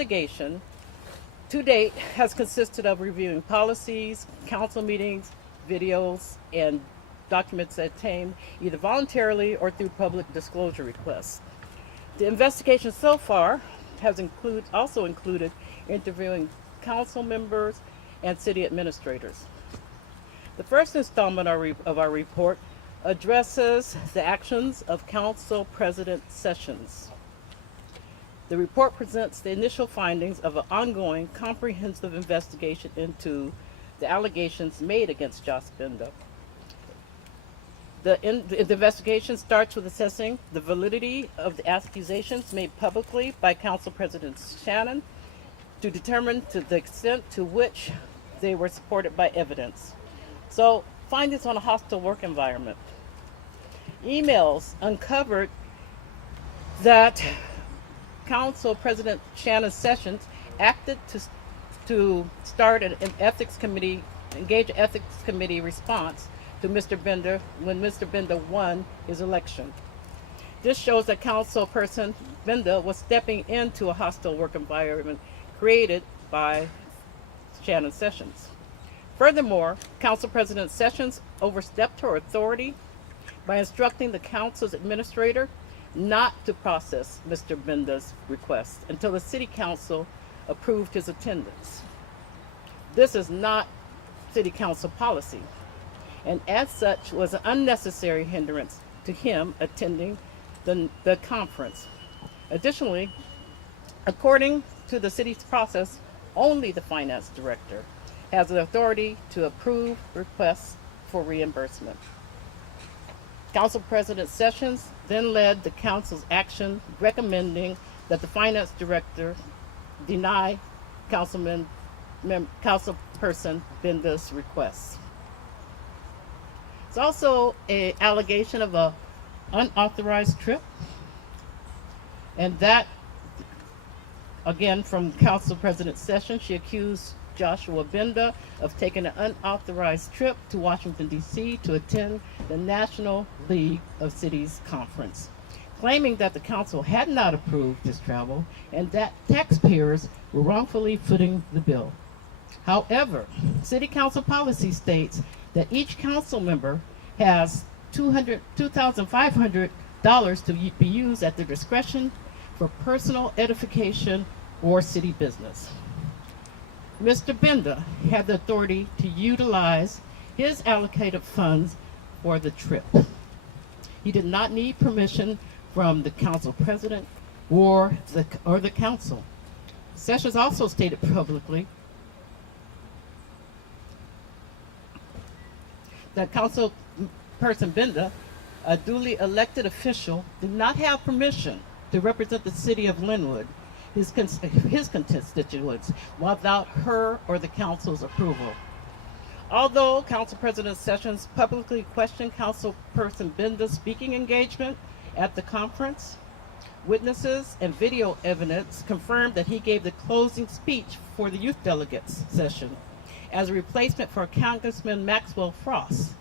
investigation to date has consisted of reviewing policies, council meetings, videos, and documents obtained either voluntarily or through public disclosure requests. The investigation so far has also included interviewing council members and city administrators. The first installment of our report addresses the actions of Council President Sessions. The report presents the initial findings of an ongoing comprehensive investigation into the allegations made against Josh Binda. The investigation starts with assessing the validity of the accusations made publicly by Council President Shannon to determine the extent to which they were supported by evidence. So, findings on a hostile work environment. Emails uncovered that Council President Shannon Sessions acted to start an ethics committee, engage an ethics committee response to Mr. Binda when Mr. Binda won his election. This shows that Councilperson Binda was stepping into a hostile work environment created by Shannon Sessions. Furthermore, Council President Sessions overstepped her authority by instructing the council's administrator not to process Mr. Binda's request until the City Council approved his attendance. This is not City Council policy, and as such was an unnecessary hindrance to him attending the conference. Additionally, according to the city's process, only the finance director has the authority to approve requests for reimbursement. Council President Sessions then led the council's action recommending that the finance director deny Councilperson Binda's request. It's also an allegation of an unauthorized trip, and that, again, from Council President Sessions, she accused Joshua Binda of taking an unauthorized trip to Washington, D.C. to attend the National League of Cities Conference, claiming that the council had not approved his travel and that taxpayers were wrongfully footing the bill. However, City Council policy states that each council member has $2,500 to be used at their discretion for personal edification or city business. Mr. Binda had the authority to utilize his allocated funds for the trip. He did not need permission from the council president or the council. Sessions also stated publicly that Councilperson Binda, a duly elected official, did not have permission to represent the city of Lynnwood, his constituents, without her or the council's approval. Although Council President Sessions publicly questioned Councilperson Binda's speaking engagement at the conference, witnesses and video evidence confirmed that he gave the closing speech for the youth delegates session as a replacement for Congressman Maxwell Frost,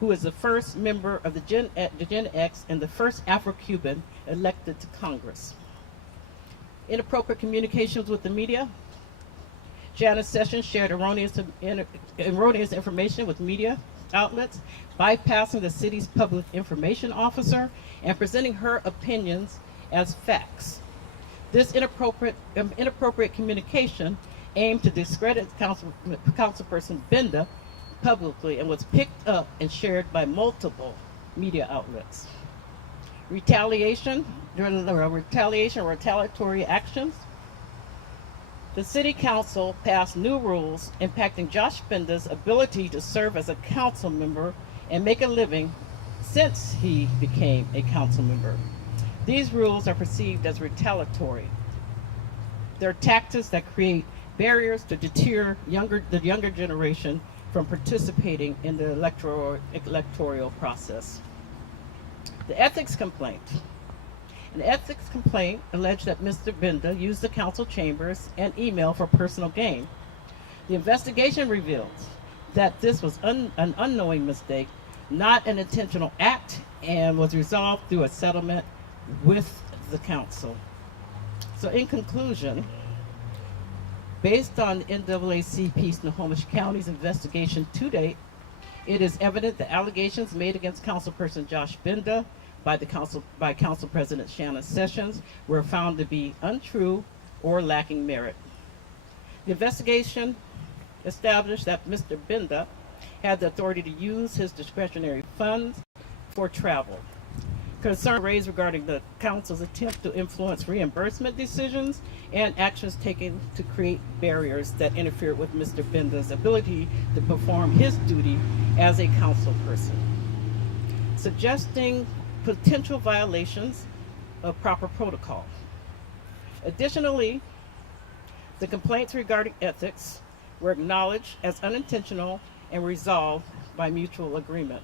who is the first member of the Gen X and the first Afro-Cuban elected to Congress. Inappropriate communications with the media. Shannon Sessions shared erroneous information with media outlets, bypassing the city's public information officer and presenting her opinions as facts. This inappropriate communication aimed to discredit Councilperson Binda publicly and was picked up and shared by multiple media outlets. Retaliation or retaliatory actions. The City Council passed new rules impacting Josh Binda's ability to serve as a council member and make a living since he became a council member. These rules are perceived as retaliatory. They're tactics that create barriers to deter the younger generation from participating in the electoral process. The ethics complaint. An ethics complaint alleged that Mr. Binda used the council chambers and email for personal gain. The investigation reveals that this was an unknowing mistake, not an intentional act, and was resolved through a settlement with the council. So in conclusion, Based on NAACP Snohomish County's investigation to date, it is evident the allegations made against Councilperson Josh Binda by Council President Shannon Sessions were found to be untrue or lacking merit. The investigation established that Mr. Binda had the authority to use his discretionary funds for travel. Concern raised regarding the council's attempt to influence reimbursement decisions and actions taken to create barriers that interfered with Mr. Binda's ability to perform his duty as a council person, suggesting potential violations of proper protocol. Additionally, the complaints regarding ethics were acknowledged as unintentional and resolved by mutual agreement.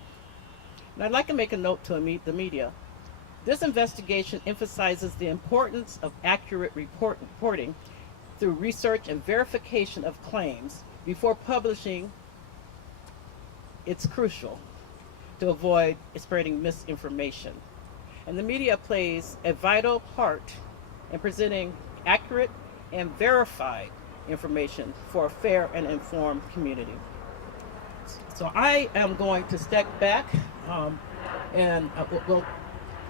And I'd like to make a note to the media. This investigation emphasizes the importance of accurate reporting through research and verification of claims before publishing. It's crucial to avoid spreading misinformation. And the media plays a vital part in presenting accurate and verified information for a fair and informed community. So I am going to step back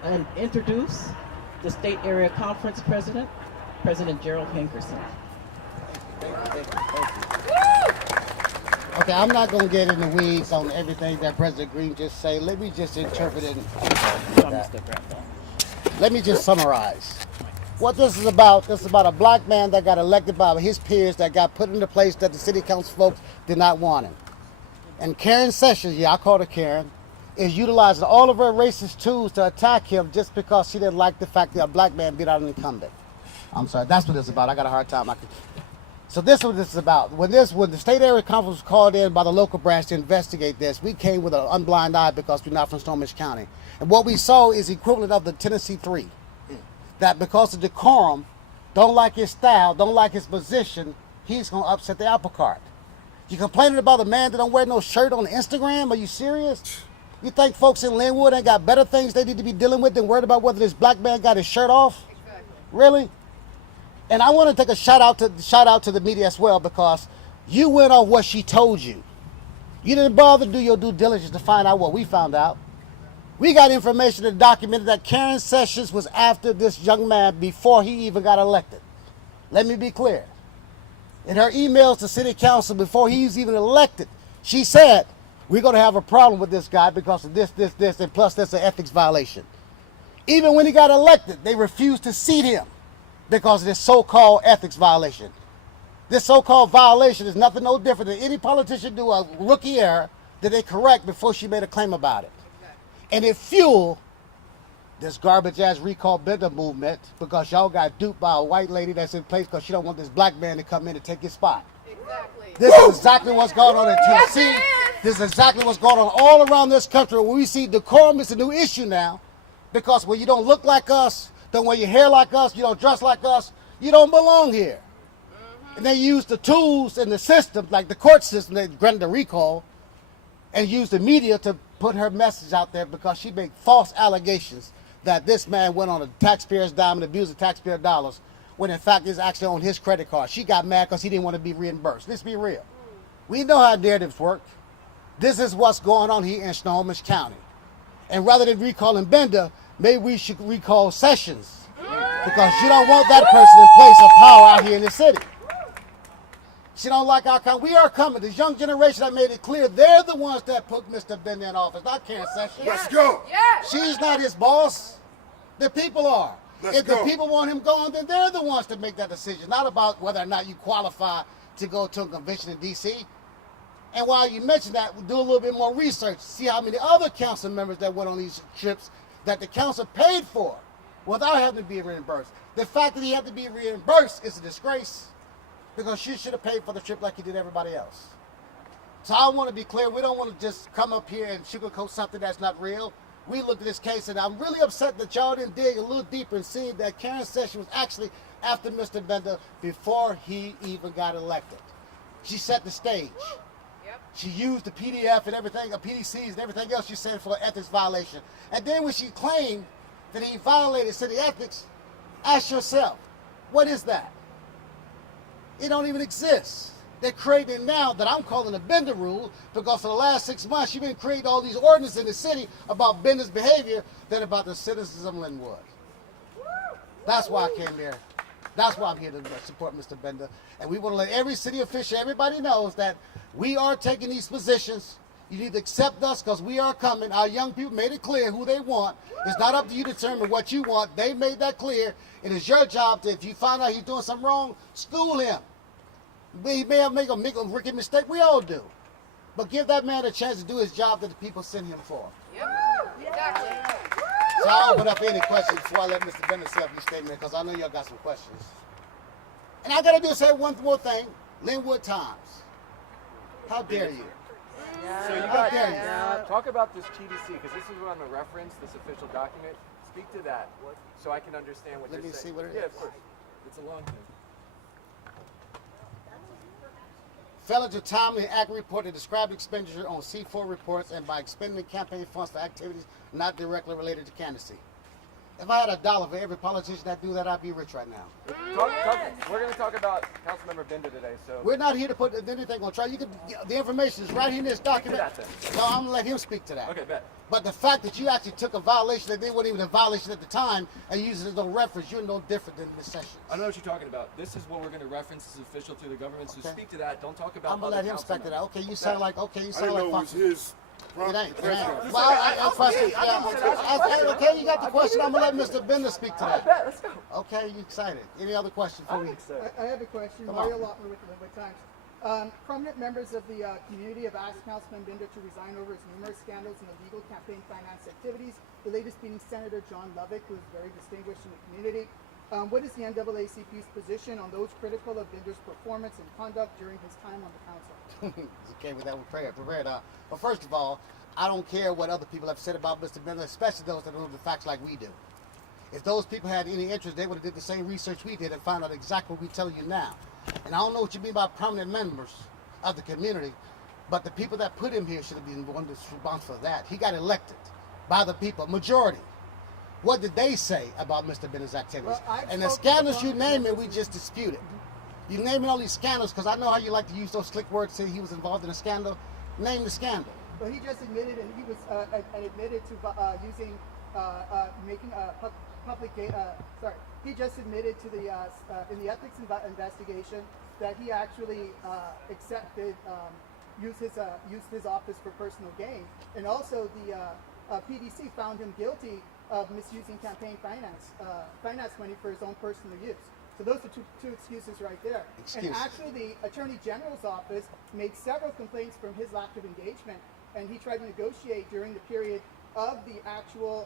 and introduce the State Area Conference President, President Gerald Hankerson. Okay, I'm not going to get in the weeds on everything that President Green just said. Let me just interpret it. Let me just summarize. What this is about a black man that got elected by his peers that got put into place that the city council folks did not want him. And Karen Sessions, I call her Karen, is utilizing all of her racist tools to attack him just because she didn't like the fact that a black man beat out an incumbent. I'm sorry, that's what it's about. I got a hard time. So this is what this is about. When the State Area Conference was called in by the local branch to investigate this, we came with an unblind eye because we're not from Snohomish County. And what we saw is equivalent of the Tennessee 3. That because of decorum, don't like his style, don't like his position, he's going to upset the apple cart. You complaining about a man that don't wear no shirt on Instagram? Are you serious? You think folks in Lynnwood ain't got better things they need to be dealing with than worried about whether this black man got his shirt off? Exactly. Really? And I want to take a shout out to the media as well, because you went on what she told you. You didn't bother to do your due diligence to find out what we found out. We got information that documented that Karen Sessions was after this young man before he even got elected. Let me be clear. In her emails to city council before he was even elected, she said, we're going to have a problem with this guy because of this, and plus that's an ethics violation. Even when he got elected, they refused to seat him because of this so-called ethics violation. This so-called violation is nothing no different than any politician do a rookie error that they correct before she made a claim about it. And it fueled this garbage-ass recall Binda movement because y'all got duped by a white lady that's in place because she don't want this black man to come in and take his spot. Exactly. This is exactly what's going on in Tennessee. This is exactly what's going on all around this country where we see decorum is a new issue now, because when you don't look like us, don't wear your hair like us, you don't dress like us, you don't belong here. And they use the tools and the system, like the court system, they granted the recall, and use the media to put her message out there because she made false allegations that this man went on a taxpayer's dime and abused the taxpayer dollars, when in fact it's actually on his credit card. She got mad because he didn't want to be reimbursed. Let's be real. We know how narratives work. This is what's going on here in Snohomish County. And rather than recalling Binda, maybe we should recall Sessions, because you don't want that person in place of power out here in the city. She don't like our kind. We are coming. This young generation that made it clear they're the ones that put Mr. Binda in office, not Karen Sessions. Let's go. Yes. She's not his boss. The people are. If go. the people want him gone, then they're the ones to make that decision, not about whether or not you qualify to go to a convention in D.C. And while you mention that, we'll do a little bit more research, see how many other council members that went on these trips that the council paid for without having to be reimbursed. The fact that he had to be reimbursed is a disgrace, because she should have paid for the trip like he did everybody else. So I want to be clear, we don't want to just come up here and sugarcoat something that's not real. We looked at this case, and I'm really upset that y'all didn't dig a little deeper and see that Karen Sessions was actually after Mr. Binda before he even got elected. She set the stage. Yep. She used the PDF and everything, the PDCs and everything else she said for an ethics violation. And then when she claimed that he violated city ethics, ask yourself, what is that? It don't even exist. They're creating it now that I'm calling a Binda rule because for the last 6 months you've been creating all these ordinances in the city about Binda's behavior than about the citizens of Lynnwood. That's why I came here. That's why I'm here to support Mr. Binda. And we want to let every city official, everybody knows that we are taking these positions. You need to accept us because we are coming. Our young people made it clear who they want. It's not up to you to determine what you want. They made that clear. It is your job to, if you find out he's doing something wrong, school him. He may have make a rookie mistake. We all do. But give that man a chance to do his job that the people sent him for. Yep. Exactly. So I'll open up any questions before I let Mr. Binda say his statement because I know y'all got some questions. And I got to do say one more thing. Lynnwood Times. How dare you? So you How got dare you? talk about this TDC because this is what I'm a reference, this official document. Speak to that so I can understand what Let you're me saying. see what it Yeah, is. of course. It's a long thing. Failure to timely and accurate report the described expenditure on C4 reports and by expending campaign funds for activities not directly related to candidacy. If I had $1 for every politician that do that, I'd be rich right now. We're going to talk about Councilmember Binda today. So We're not here to put anything on trial. You can, the information is right here in this document. that then. No, I'm gonna let him speak to that. okay, bet. But the fact that you actually took a violation that they weren't even a violation at the time and used it as a reference, you're no different than Ms. Sessions. I know what you're talking about. This is what we're going to reference as official to the government. So Okay. speak to that. Don't talk about. I'm gonna other let him speak to that. council Okay, you sound like I didn't know it was Fox. his It prompt. ain't. Well, I question. Okay, you got the question. I'm gonna let Mr. Binda speak to members. that. Bet, let's go. Okay, you excited? Any other questions for I'm me? excited. I have a question. Come Mario on. Lottler with the Lynnwood Times. Prominent members of the community have asked Councilman Binda to resign over his numerous scandals and illegal campaign finance activities, the latest being Senator John Lovick, who is very distinguished in the community. What is the NAACP's position on those critical of Binda's performance and conduct during his time on the council? Okay, with that, we're prepared. But first of all, I don't care what other people have said about Mr. Binda, especially those that know the facts like we do. If those people had any interest, they would have did the same research we did and found out exactly what we tell you now. And I don't know what you mean by prominent members of the community, but the people that put him here should have been the one that's responsible for that. He got elected by the people, majority. What did they say about Mr. Binda's activities? Well, I've And the spoken to scandals you prominent name it, we just disputed. You naming all these scandals, because I know how you like to use those slick words, say he was involved in a scandal. Name the scandal. Well, he just admitted, and he was admitted to using, making a public. Sorry, he just admitted to the in the ethics investigation that he actually accepted, used his office for personal gain, and also the PDC found him guilty of misusing campaign finance money for his own personal use. So those are two excuses right there. Excuses. And actually, the Attorney General's office made several complaints from his lack of engagement, and he tried to negotiate during the period of the actual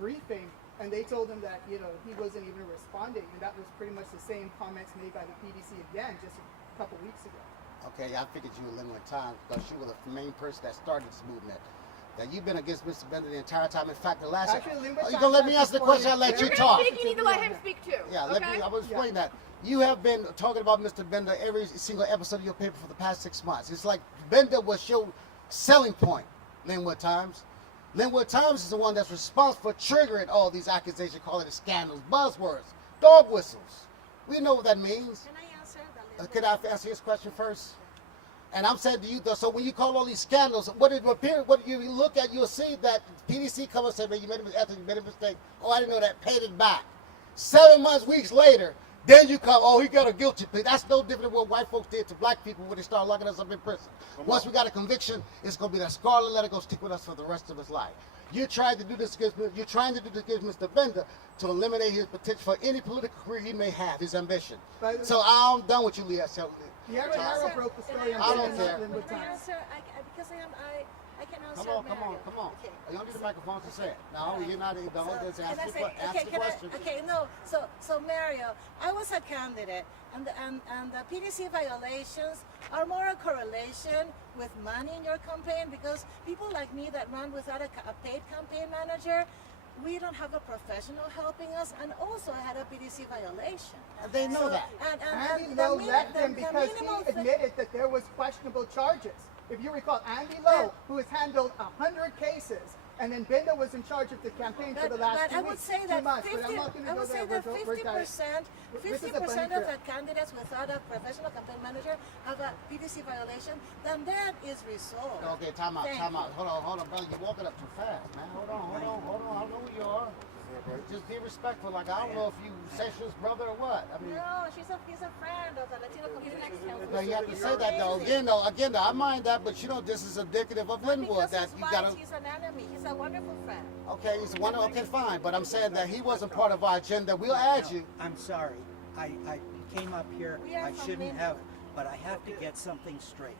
briefing, and they told him that he wasn't even responding, and that was pretty much the same comments made by the PDC again just a couple weeks ago. Okay, I figured you were Lynnwood Times because you were the main person that started this movement. Now you've been against Mr. Binda the entire time. In fact, the last Actually, Lynnwood you Times gonna let me has answer the question? I'll let you You're talk. speaking, you need to let him speak too. Yeah, okay? let me. I will explain that. You have been talking about Mr. Binda every single episode of your paper for the past 6 months. It's like Binda was your selling point. Lynnwood Times. Lynnwood Times is the one that's responsible for triggering all these accusations, calling it scandals, buzzwords, dog whistles. We know what that means. Can I answer that? Could I answer his question first? And I'm saying to you, though, so when you call all these scandals, what you look at, you'll see that PDC come and say, man, you made a mistake. Oh, I didn't know that. Paid it back. 7 months, weeks later, then you come, oh, he got a guilty plea. That's no different than what white folks did to black people when they started locking us up in prison. Once we got a conviction, it's going to be that scarlet letter go stick with us for the rest of his life. You're trying to do this against Mr. Binda to eliminate his potential for any political career he may have, his ambition. So I'm done with you, Leah. The Attorney General broke the story on I don't Binda, care. not Lynnwood Can I Times. answer? Because I can answer. Come on. Okay. You don't need the microphone to say it. No, you're not. Don't just Can answer I the say, answer the question. okay, no. So Mario, I was a candidate, and the PDC violations are more a correlation with money in your campaign because people like me that run without a paid campaign manager, we don't have a professional helping us, and also I had a PDC violation. They know that. Andy Lowe left him because he admitted that there was questionable charges. If you recall, Andy Lowe, who has handled 100 cases, And then Binda was in charge of the campaign for the last But 2 I would weeks. say Too that much, but 50, I'm not gonna I go would say there. that We're guys. 50% of the candidates without a professional campaign manager have a PDC violation, then that is resolved. Okay, time out, Thank time you. out. Hold on, brother. You're walking up too fast, man. Hold on. I don't know who you are. Just be respectful. Like, I don't know if you Sessions' brother or what. I mean, No, he's a friend of the Latino community. no, you have to say that though. Again, though, I mind that, but you know, this is indicative of Lynnwood Because that he's you white, gotta. he's an enemy. He's a wonderful friend. Okay, he's one. Okay, fine. But I'm saying that he wasn't part of our agenda. We'll add you. I'm sorry. I came up here. We are I from shouldn't Lynnwood. have, but I have to get something straight.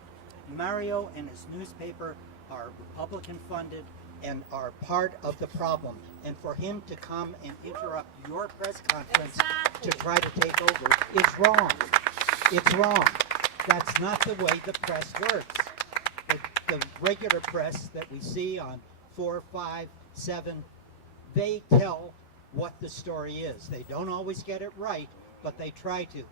Mario and his newspaper are Republican funded and are part of the problem. And for him to come and interrupt your press conference Exactly. to try to take over is wrong. It's wrong. That's not the way the press works. The regular press that we see on 4, 5, 7, they tell what the story is. They don't always get it right, but they try to.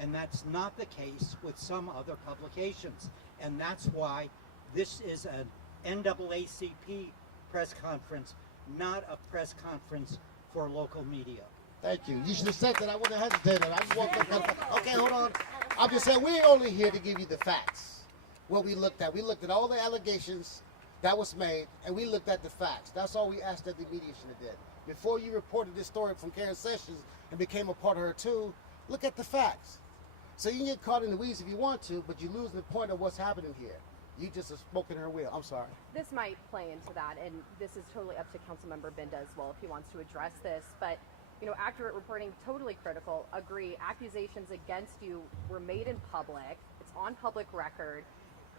And that's not the case with some other publications. And that's why this is an NAACP press conference, not a press conference for local media. Thank you. You should have said that. I wouldn't have hesitated. I just walked up. Okay, hold on. I'm just saying we're only here to give you the facts. What we looked at. We looked at all the allegations that was made, and we looked at the facts. That's all we asked that the media should have did. Before you reported this story from Karen Sessions and became a part of her too, look at the facts. So you can get caught in the weeds if you want to, but you lose the point of what's happening here. You just have spoken her will. I'm sorry. This might play into that, and this is totally up to Councilmember Binda as well if he wants to address this. But, you know, accurate reporting, totally critical. Agree. Accusations against you were made in public. It's on public record.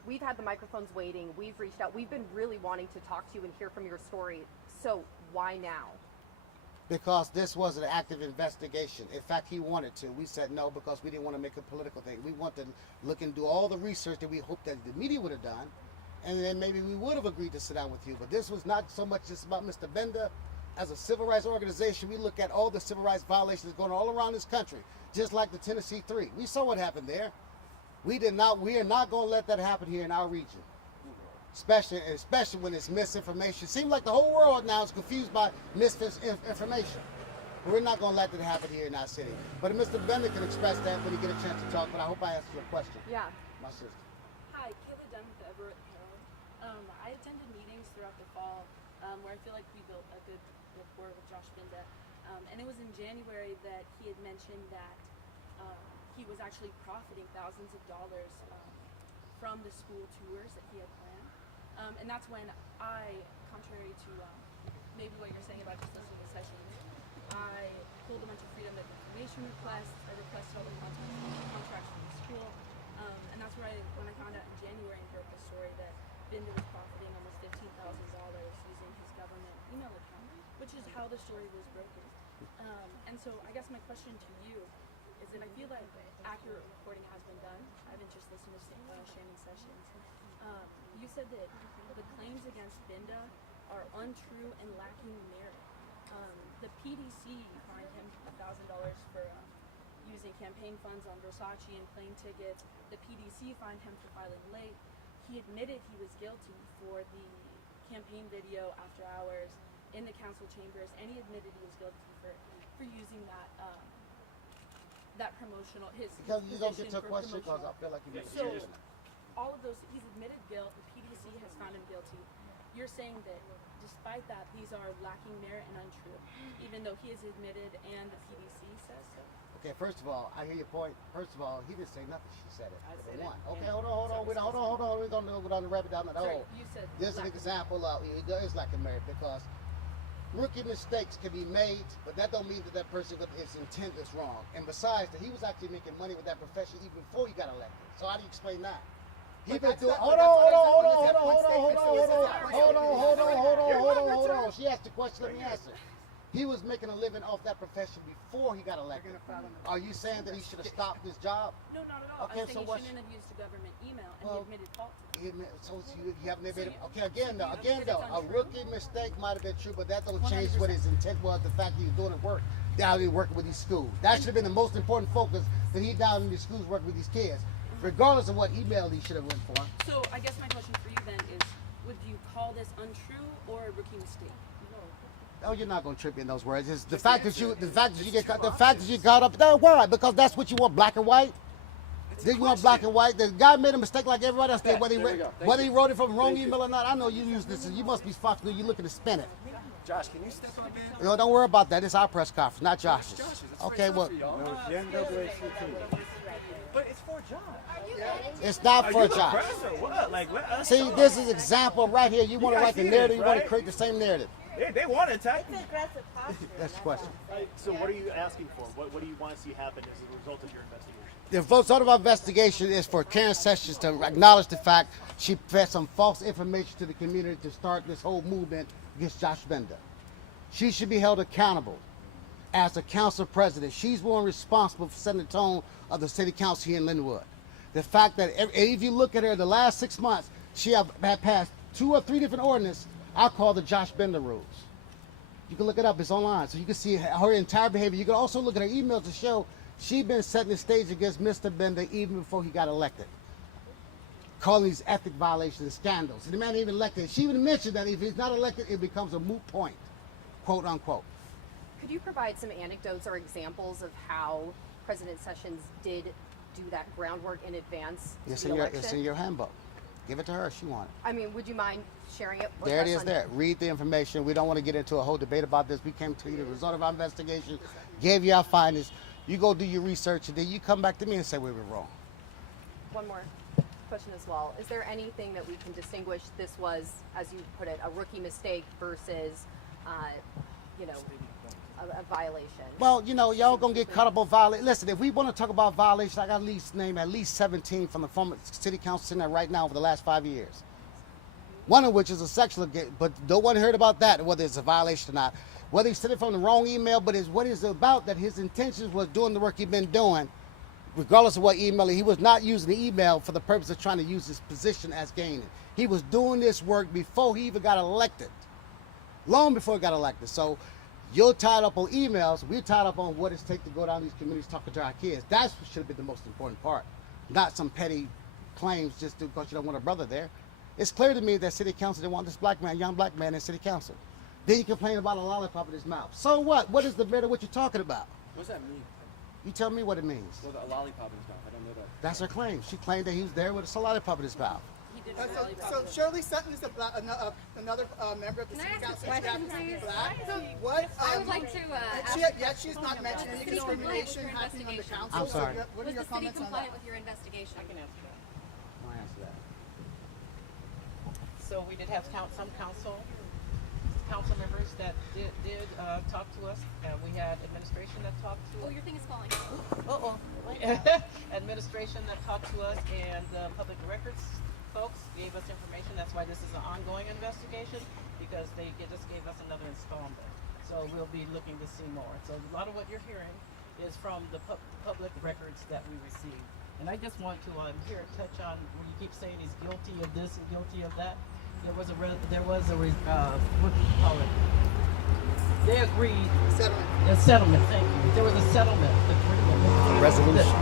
We've had the microphones waiting. We've reached out. We've been really wanting to talk to you and hear from your story. So why now? Because this was an active investigation. In fact, he wanted to. We said no because we didn't want to make a political thing. We wanted to look and do all the research that we hoped that the media would have done, and then maybe we would have agreed to sit down with you. But this was not so much just about Mr. Binda. As a civil rights organization, we look at all the civil rights violations going all around this country, just like the Tennessee 3. We saw what happened there. We are not going to let that happen here in our region. Especially when it's misinformation. Seems like the whole world now is confused by misinformation. We're not going to let that happen here in our city. But Mr. Binda can express that when he get a chance to talk. But I hope I answered your question. Yeah. My sister. Hi, Kayla Dunn with the Everett Herald. I attended meetings throughout the fall where I feel like we built a good rapport with Josh Binda. And it was in January that he had mentioned that he was actually profiting thousands of dollars from the school tours that he had planned. And that's when I, contrary to maybe what you're saying about just listening to sessions, I pulled a bunch of freedom of information requests. I requested all the contracts from the school. And that's where when I found out in January and broke the story that Binda was profiting almost $15,000 using his government email account, which is how the story was broken. And so I guess my question to you is that I feel like accurate reporting has been done. I haven't just listened to Shannon Sessions. You said that the claims against Binda are untrue and lacking merit. The PDC fined him $1,000 for using campaign funds on Versace and plane tickets. The PDC fined him for filing late. He admitted he was guilty for the campaign video after hours in the council chambers, and he admitted he was guilty for using that promotional Because you don't get position to a for question because I promotional. feel like you So, made all of those, he's admitted guilt, the PDC has found him guilty. You're saying that despite that, these are lacking merit and untrue, even though he has admitted and the PDC says so? Okay, first of all, I hear your point. First of all, he didn't say nothing. She said it. I Number said it. one. Okay, And hold on. We're going to go down the rabbit down the Sorry, hole. you said This is an lacking example of it is like a merit because rookie mistakes can be made, but that don't mean that that person his intent is wrong. And besides, that he was actually making money with that profession even before he got elected. So how do you explain that? He been doing. Hold on. She asked the question. Let me answer. He was making a living off that profession before he got elected. Are you saying that he should have stopped his job? No, not at all. Okay, I'm saying so he what's- shouldn't have used a government email, and Well, he admitted fault. So you haven't admitted. Okay, again though, a rookie mistake might have been true, but that don't change what his intent was. The fact he was doing the work down here working with these schools. That should have been the most important focus. That he down in these schools working with these kids, regardless of what email he should have went for. So I guess my question for you then is, would you call this untrue or a rookie mistake? Oh, you're not gonna trip me in those words. It's the fact that you got up. No, why? Because that's what you want, black and white. Then you want black and white. The guy made a mistake like everybody else did. Whether he wrote it from wrong email or not, I know you use this. You must be Fox News. You're looking to spin it. Josh, can you step up, man? No, don't worry about that. It's our press conference, not Josh's. Josh's. It's Okay, well, the NAACP. But it's for Josh. it's not for Josh. Press or what? Like, let us See, talk. this is example right here. You want to guys write the see narrative. this, You want to right? create the same narrative. They want to attack me. That's the question. So what are you asking for? What do you want to see happen as a result of your investigation? The result of our investigation is for Karen Sessions to acknowledge the fact she fed some false information to the community to start this whole movement against Josh Binda. She should be held accountable as a council president. She's one responsible for setting the tone of the city council here in Lynnwood. The fact that if you look at her the last 6 months, she had passed 2 or 3 different ordinances I call the Josh Binda rules. You can look it up, it's online, so you can see her entire behavior. You can also look at her emails to show she's been setting the stage against Mr. Binda even before he got elected. Calling these ethic violations and scandals. And the man ain't even elected. She even mentioned that if he's not elected, it becomes a moot point, quote unquote. Could you provide some anecdotes or examples of how President Sessions did do that groundwork in advance to It's the in election? your handbook. Give it to her if she wants it. I mean, would you mind sharing it with There it us is on- there. Read the information. We don't want to get into a whole debate about this. We came to you the result of our investigation, gave you our findings. You go do your research, and then you come back to me and say we were wrong. One more question as well. Is there anything that we can distinguish this was, as you put it, a rookie mistake versus, a violation? Well, y'all gonna get caught up on violation. Listen, if we want to talk about violations, I got at least name at least 17 from the former city council sitting there right now over the last 5 years. One of which is a sexual, but no one heard about that, whether it's a violation or not. Whether he sent it from the wrong email, but it's what it's about that his intentions was doing the work he'd been doing, regardless of what email. He was not using the email for the purpose of trying to use his position as gaining. He was doing this work before he even got elected, long before he got elected. So you're tied up on emails. We're tied up on what it takes to go down these communities talking to our kids. That should have been the most important part, not some petty claims just because you don't want a brother there. It's clear to me that city council didn't want this young black man in city council. Then you complain about a lollipop in his mouth. So what? What is the matter? What you're talking about? What does that mean? You tell me what it means. Well, a lollipop in his mouth. I don't know that. That's her claim. She claimed that he was there with a lollipop in his mouth. He did So Shirley Sutton is another member of the Can city I ask a council. She question, happens to be please? black. So, What? I would like to Yet she's not mentioned any discrimination happening on the council. I'm sorry. So what are your comments on that? with your investigation? I can answer that. I'll answer that. So we did have some council members that did talk to us, and we had administration that talked to Oh, us. your thing is falling. Administration that talked to us, and the public records folks gave us information. That's why this is an ongoing investigation, because they just gave us another installment. So we'll be looking to see more. So a lot of what you're hearing is from the public records that we received. And I just want to here touch on when you keep saying he's guilty of this and guilty of that. There was a what do you call it? They agreed. Settlement. A settlement. Thank you. There was a settlement agreement. Resolution.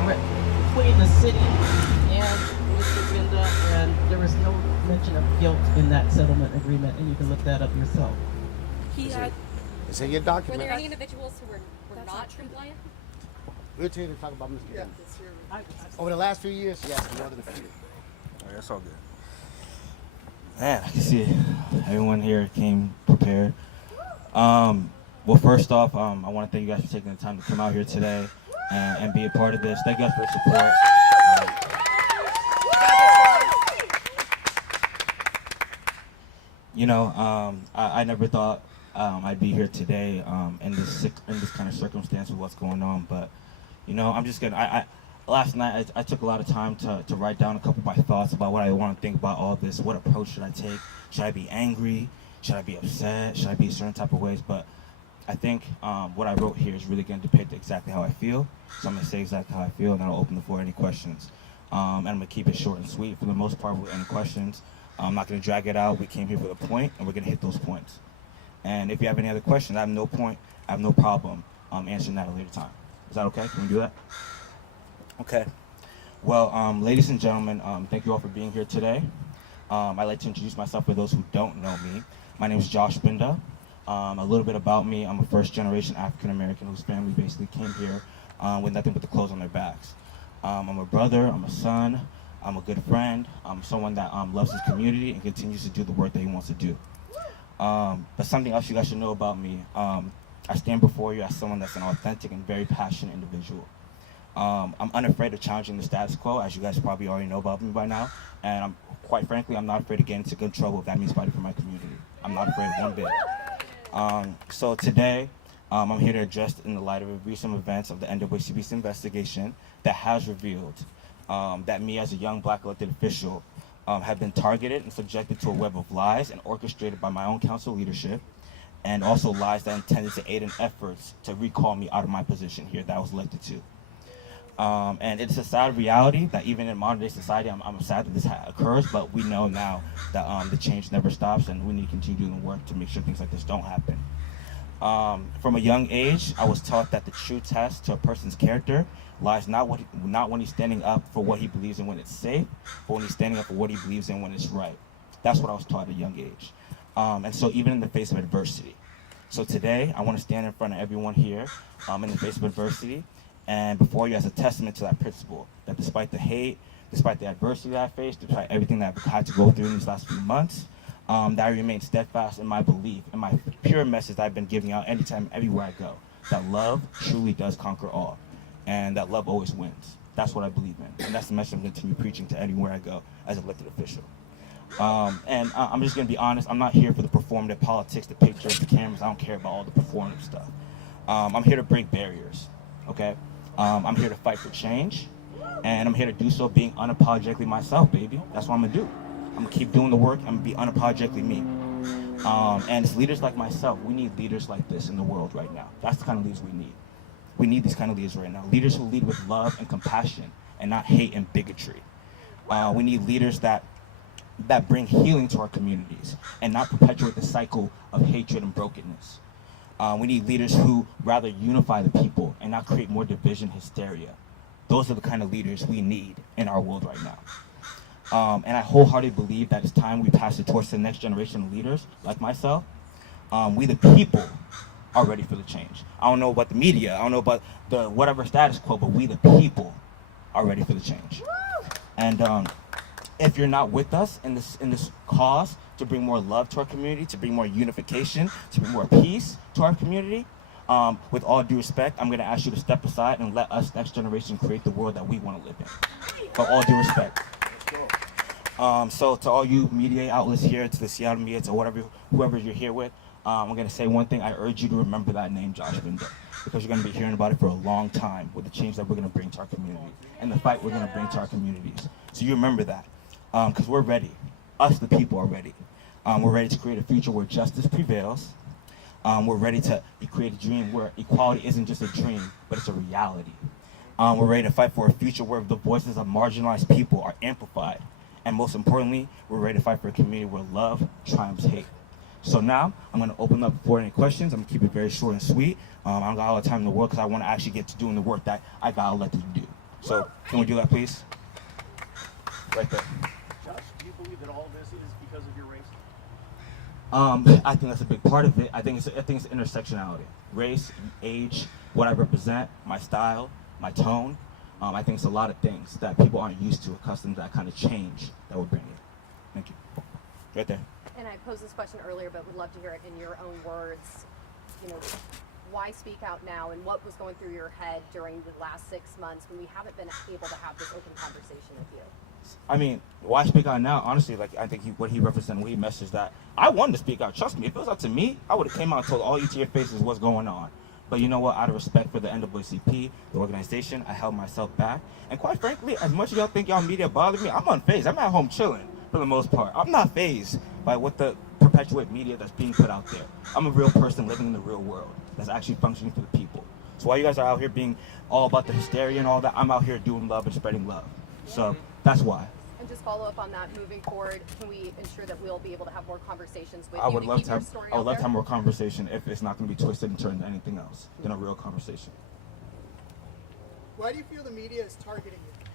Between the city and Mr. Binda, and there was no mention of guilt in that settlement agreement, and you can look that up yourself. He had. It's in your Were there document. any individuals who were not compliant? We'll tell you to talk about Mr. Yeah, Binda. it's your. Over the last few years, yes, more than a few. All right, that's all good. Man, I can see it. Everyone here came prepared. Well, first off, I want to thank you guys for taking the time to come out here today and be a part of this. Thank you guys for your support. I never thought I'd be here today in this kind of circumstance with what's going on. But, I'm just gonna. Last night I took a lot of time to write down a couple of my thoughts about what I want to think about all this. What approach should I take? Should I be angry? Should I be upset? Should I be a certain type of ways? But I think what I wrote here is really going to depict exactly how I feel. So I'm going to say exactly how I feel, and then I'll open the floor to any questions. And I'm going to keep it short and sweet for the most part with any questions. I'm not going to drag it out. We came here with a point, and we're going to hit those points. And if you have any other questions, I have no problem answering that at a later time. Is that okay? Can we do that? Okay. Well, ladies and gentlemen, thank you all for being here today. I'd like to introduce myself for those who don't know me. My name is Josh Binda. A little bit about me: I'm a first-generation African American whose family basically came here with nothing but the clothes on their backs. I'm a brother, I'm a son, I'm a good friend, I'm someone that loves his community and continues to do the work that he wants to do. But something else you guys should know about me: I stand before you as someone that's an authentic and very passionate individual. I'm unafraid of challenging the status quo, as you guys probably already know about me by now. And quite frankly, I'm not afraid to get into good trouble if that means fighting for my community. I'm not afraid one bit. So today, I'm here to address in the light of recent events of the NAACP's investigation that has revealed that me as a young black elected official have been targeted and subjected to a web of lies and orchestrated by my own council leadership, and also lies that intended to aid in efforts to recall me out of my position here that I was elected to. And it's a sad reality that even in modern day society, I'm sad that this occurs, but we know now that the change never stops, and we need to continue doing the work to make sure things like this don't happen. From a young age, I was taught that the true test to a person's character lies not when he's standing up for what he believes in when it's safe, but when he's standing up for what he believes in when it's right. That's what I was taught at a young age. And so even in the face of adversity. So today, I want to stand in front of everyone here in the face of adversity and before you as a testament to that principle, that despite the hate, despite the adversity that I faced, despite everything that I've had to go through in these last few months, that I remain steadfast in my belief, in my pure message that I've been giving out anytime, everywhere I go, that love truly does conquer all, and that love always wins. That's what I believe in, and that's the message I'm going to continue preaching to anywhere I go as an elected official. And I'm just going to be honest, I'm not here for the performative politics, the pictures, the cameras. I don't care about all the performative stuff. I'm here to break barriers, okay? I'm here to fight for change, and I'm here to do so being unapologetically myself, baby. That's what I'm going to do. I'm going to keep doing the work. I'm going to be unapologetically me. And it's leaders like myself. We need leaders like this in the world right now. That's the kind of leaders we need. We need these kind of leaders right now. Leaders who lead with love and compassion and not hate and bigotry. We need leaders that bring healing to our communities and not perpetuate the cycle of hatred and brokenness. We need leaders who rather unify the people and not create more division, hysteria. Those are the kind of leaders we need in our world right now. And I wholeheartedly believe that it's time we pass the torch to the next generation of leaders like myself. We the people are ready for the change. I don't know about the media, I don't know about the whatever status quo, but we the people are ready for the change. And if you're not with us in this cause to bring more love to our community, to bring more unification, to bring more peace to our community, with all due respect, I'm going to ask you to step aside and let us, next generation, create the world that we want to live in. With all due respect. So to all you media outlets here, to the Seattle media, to whoever you're here with, I'm going to say one thing. I urge you to remember that name, Josh Binda, because you're going to be hearing about it for a long time with the change that we're going to bring to our community and the fight we're going to bring to our communities. So you remember that, because we're ready. Us, the people, are ready. We're ready to create a future where justice prevails. We're ready to create a dream where equality isn't just a dream, but it's a reality. We're ready to fight for a future where the voices of marginalized people are amplified. And most importantly, we're ready to fight for a community where love triumphs hate. So now, I'm going to open up for any questions. I'm going to keep it very short and sweet. I don't got all the time in the world because I want to actually get to doing the work that I got elected to do. So, can we do that, please? Right there. Josh, do you believe that all this is because of your race? I think that's a big part of it. I think it's intersectionality. Race, age, what I represent, my style, my tone. I think it's a lot of things that people aren't used to, accustomed to that kind of change that we're bringing. Thank you. Right there. And I posed this question earlier, but would love to hear it in your own words. You know, why speak out now, and what was going through your head during the last 6 months when we haven't been able to have this open conversation with you? I mean, why speak out now? Honestly, like, I think what he represented, what he messaged, that I wanted to speak out. Trust me, if it was up to me, I would have came out and told all you to your faces what's going on. But you know what? Out of respect for the NAACP, the organization, I held myself back. And quite frankly, as much as y'all think y'all media bother me, I'm unfazed. I'm at home chilling for the most part. I'm not fazed by what the perpetuate media that's being put out there. I'm a real person living in the real world that's actually functioning for the people. So while you guys are out here being all about the hysteria and all that, I'm out here doing love and spreading love. So that's why. And just follow up on that, moving forward, can we ensure that we'll be able to have more conversations with I you would to love keep to your have, story I would out love to there? have more conversation if it's not going to be twisted and turned into anything else than a real conversation. Why do you feel the media is targeting you?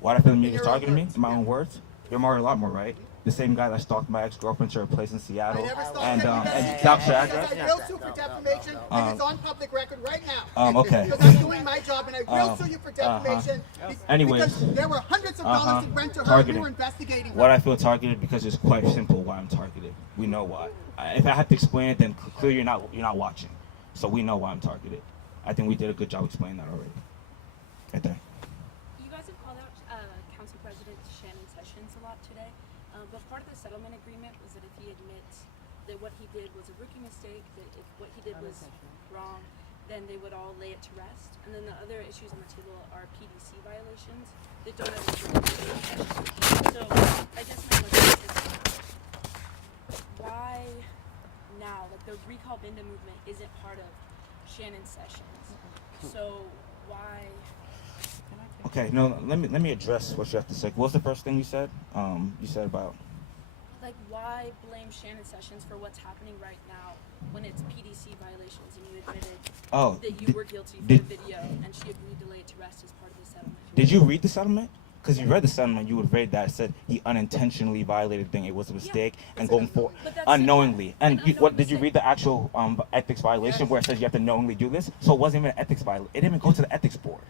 Why do I feel the media is In your own targeting me? words, In my yeah. own words? You're Mario Lotmore, right? The same guy that stalked my ex-girlfriend to her place in Seattle. I never stalked And anybody. that's your address? I will sue for defamation, and it's on public record right now. Okay. Because I'm doing my job, and I will sue you for defamation. Anyways. Because there were hundreds of dollars in rent to her. Targeting. We were investigating her. What I feel targeted because it's quite simple why I'm targeted. We know why. If I have to explain it, then clearly you're not watching. So we know why I'm targeted. I think we did a good job explaining that already. Right there. You guys have called out Council President Shannon Sessions a lot today, but part of the settlement agreement was that if he admits that what he did was a rookie mistake, that if what he did was wrong, then they would all lay it to rest. And then the other issues on the table are PDC violations that don't have a So I guess my question is, why now? Like the Recall Binda movement isn't part of Shannon Sessions, so why? Okay, no, let me address what you have to say. What was the first thing you said? You said about Like, why blame Shannon Sessions for what's happening right now when it's PDC violations and you admitted that you were guilty for the video and she agreed to lay it to rest as part of the settlement? Did you read the settlement? Because you read the settlement, you would have read that it said he unintentionally violated the thing. It was a mistake, and going for unknowingly. And what did you read the actual ethics violation where it says you have to knowingly do this? So it wasn't even an ethics violation. It didn't even go to the ethics board.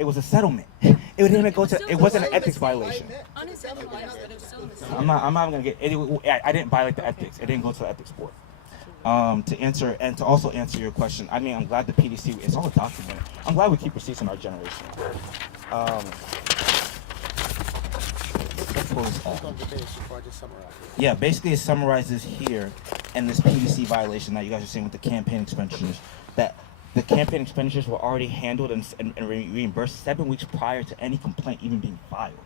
It was a settlement. It didn't even go to. It wasn't an ethics violation. Unintentional, yes, but it was still a mistake. I'm not gonna get. I didn't violate the ethics. It didn't go to the ethics board. To also answer your question, I mean, I'm glad the PDC. It's all documented. I'm glad we keep receipts in our generation. Yeah, basically it summarizes here in this PDC violation that you guys are saying with the campaign expenditures, that the campaign expenditures were already handled and reimbursed 7 weeks prior to any complaint even being filed.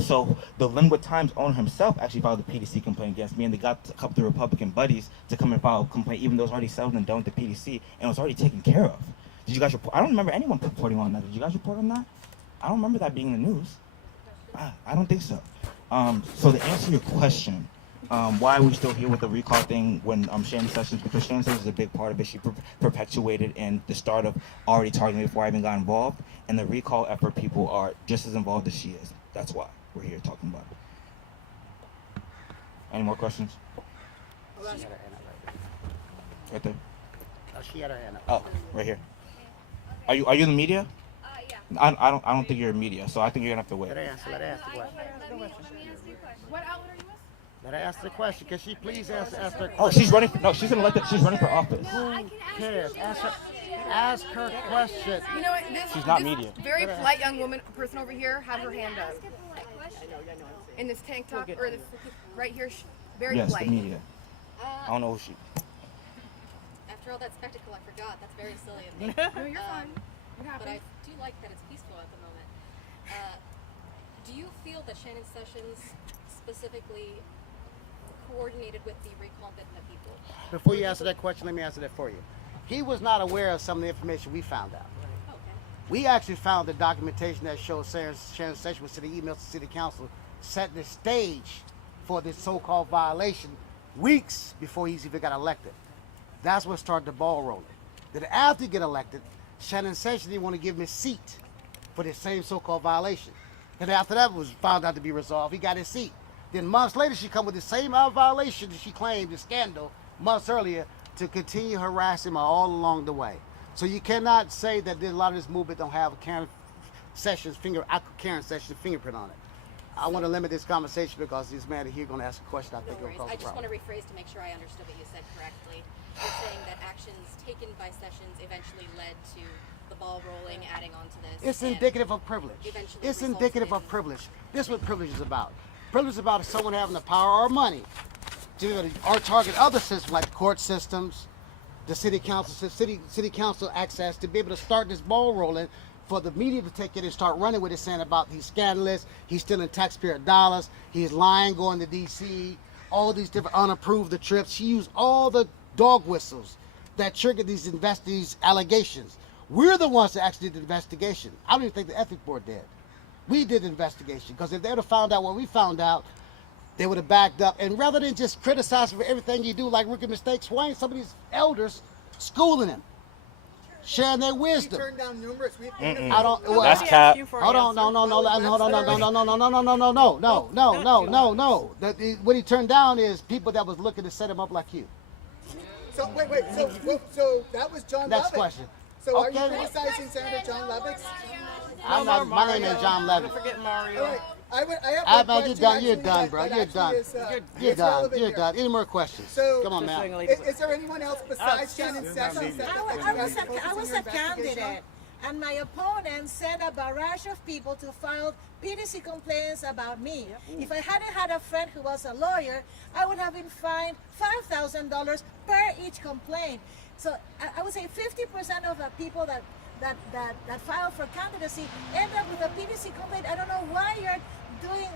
So the Lynnwood Times owner himself actually filed a PDC complaint against me, and they got a couple of the Republican buddies to come and file a complaint, even though it was already settled and done with the PDC, and it was already taken care of. Did you guys report? I don't remember anyone reporting on that. Did you guys report on that? I don't remember that being in the news. I don't think so. So to answer your question, why are we still here with the recall thing when Shannon Sessions, because Shannon Sessions is a big part of it. She perpetuated in the start of already targeting before I even got involved, and the recall effort people are just as involved as she is. That's why we're here talking about it. Any more questions? Right there. She had her hand up. Oh, right here. Are you in the media? Yeah. I don't think you're in media, so I think you're gonna have to wait. Let her answer the question. Let me ask you a question. What outlet are you with? Let her ask the question. Can she please ask her question? Oh, she's running. No, she's running for office. I can Cares? Ask her question. You know what? She's not media. Very polite young woman, person over here, had her hand up. In this tank top, or this right here, very Yes, polite. the media. I don't know who she. After all that spectacle, I forgot. That's very silly of me. No, you're fine. What But happened? I do like that it's peaceful at the moment. Do you feel that Shannon Sessions specifically coordinated with the Recall Binda people? Before you answer that question, let me answer that for you. He was not aware of some of the information we found out. Okay. We actually found the documentation that shows Shannon Sessions was sending emails to City Council, set the stage for this so-called violation weeks before he even got elected. That's what started the ball rolling. Then after he got elected, Shannon Sessions didn't want to give him his seat for this same so-called violation. And after that was found out to be resolved, he got his seat. Then months later, she come with the same violation that she claimed, the scandal, months earlier, to continue harassing him all along the way. So you cannot say that a lot of this movement don't have a Karen Sessions fingerprint on it. I want to limit this conversation because this man here going to ask a question. I No think worries. it'll cause I a just want problem. to rephrase to make sure I understood what you said correctly. You're saying that actions taken by Sessions eventually led to the ball rolling, adding on to this. It's and indicative of privilege. eventually It's results indicative in- of privilege. This is what privilege is about. Privilege is about someone having the power or money to or target other systems like court systems, the city council access to be able to start this ball rolling for the media to take it and start running with it, saying about he's scandalous, he's stealing taxpayer dollars, he's lying, going to D.C., all these different unapproved trips. She used all the dog whistles that triggered these allegations. We're the ones that actually did the investigation. I don't even think the ethics board did. We did the investigation because if they would have found out what we found out, they would have backed up. And rather than just criticize for everything you do, like rookie mistakes, why ain't some of these elders schooling him? sharing their He wisdom. turned down numerous. I don't. Well, That's cap. hold on, no, no. What he turned down is people that was looking to set him up like you. So wait. So that was John Next Levitt. question. So are you Okay. criticizing Senator John Levitt? I'm not. My name is John Levin. Don't forget Mario. All right. I have one Man, question. you're actually done, that- bro. that You're actually done. is, You're is done. relevant You're here. done. Any more questions? So- Come on, Just saying, man. ladies. Is there anyone else besides Shannon Sessions that I you guys are focusing was your a investigation candidate, and my opponent sent a barrage of people to file PDC complaints about me. If I hadn't had a friend who was a lawyer, I would have been fined $5,000 per each complaint. So I would say 50% of the people that file for candidacy end up with a PDC complaint. I don't know why you're doing.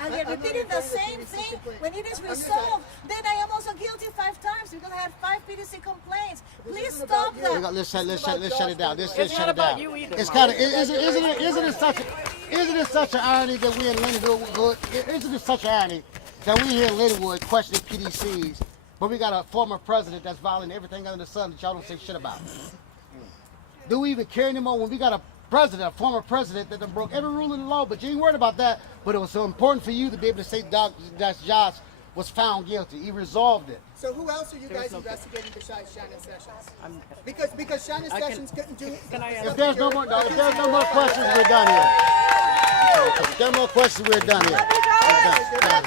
And you're I'm not repeating the referring to same PDC thing complaint. when it is I'm just resolved. Then I am also guilty 5 times because I had 5 PDC complaints. Please isn't stop about you. that. Let's shut it down. Let's It's shut not it about down. you either, It's Mario. kind of isn't it such an irony that we in Lynnwood? Isn't it such an irony that we here in Lynnwood questioning PDCs, but we got a former president that's violating everything under the sun that y'all don't say shit about? Do we even care anymore when we got a president, a former president that done broke every rule in the law? But you ain't worried about that. But it was so important for you to be able to say that Josh was found guilty. He resolved it. So who else are you guys investigating besides Shannon Sessions? Because Shannon Sessions couldn't do. Can I If there's no more questions, we're done here. If there are no more questions, we're done here. We're done.